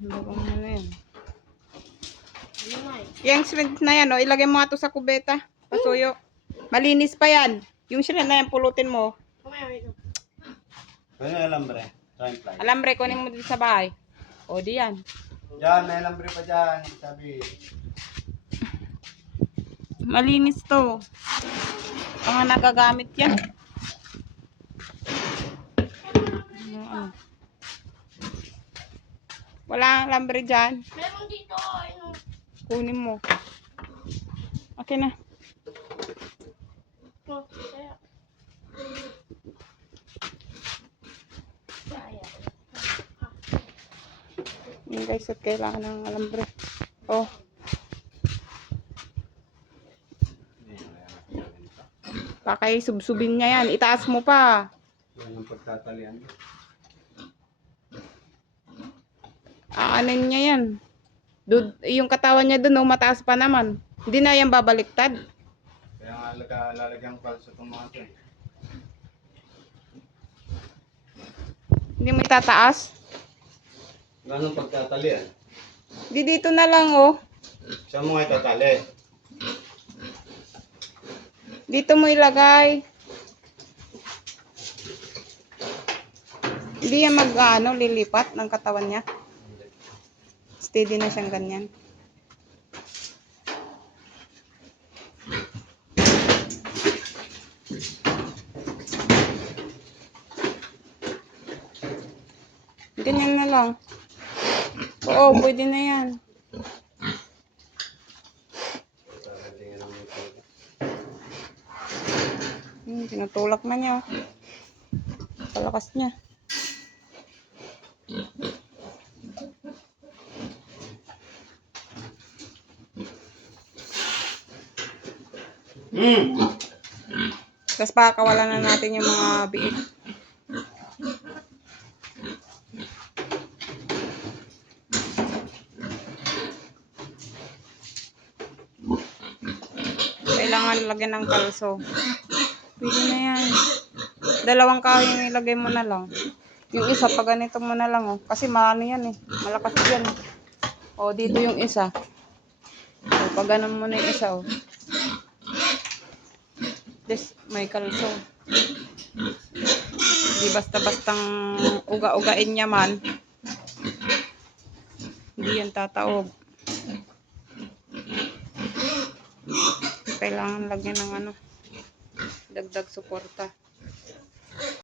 Bagong ano yan. Yung shrimp na yan, oh, ilagay mo nga to sa kubeta. Pasuyo. Malinis pa yan. Yung shrimp na yan, pulutin mo. Ano yung alambre? Alambre, kunin mo dito sa bahay. O, di yan. Diyan, may alambre pa dyan. Sabi. Malinis to. Mga nagagamit yan. Wala alambre dyan. Meron dito. Ano? Kunin mo. Okay na. Oh, kaya. Yung guys, at kailangan ng alambre. Oh. Pakay subsubin niya yan. Itaas mo pa. Yan ang pagtatalian. Aanin niya yan. Yung katawan niya dun, oh, mataas pa naman. Hindi na yan babaliktad. Kaya nga lalagyan ko sa itong mga ito eh. Hindi mo itataas. Anong pagtatalian? Di dito na lang, oh. Saan mo nga itatali? Dito mo ilagay. Hindi yan lilipat ng katawan niya. Steady na siyang ganyan. Ganyan na lang. Oo, pwede na yan. Tinutulak na niya. Palakas niya. Tapos pakakawalan na natin yung mga biik. Kailangan lagyan ng kalso. Pwede na yan. Dalawang kahoy yung ilagay mo na lang. Yung isa, pag ganito mo na lang, oh. Kasi maano yan eh. Malakas yan. O, dito yung isa. O, pag ganun mo na yung isa, oh. This, may kalso. Hindi basta-bastang uga-ugain niya man. Hindi yan tataob. Kailangan lagyan ng dagdag suporta.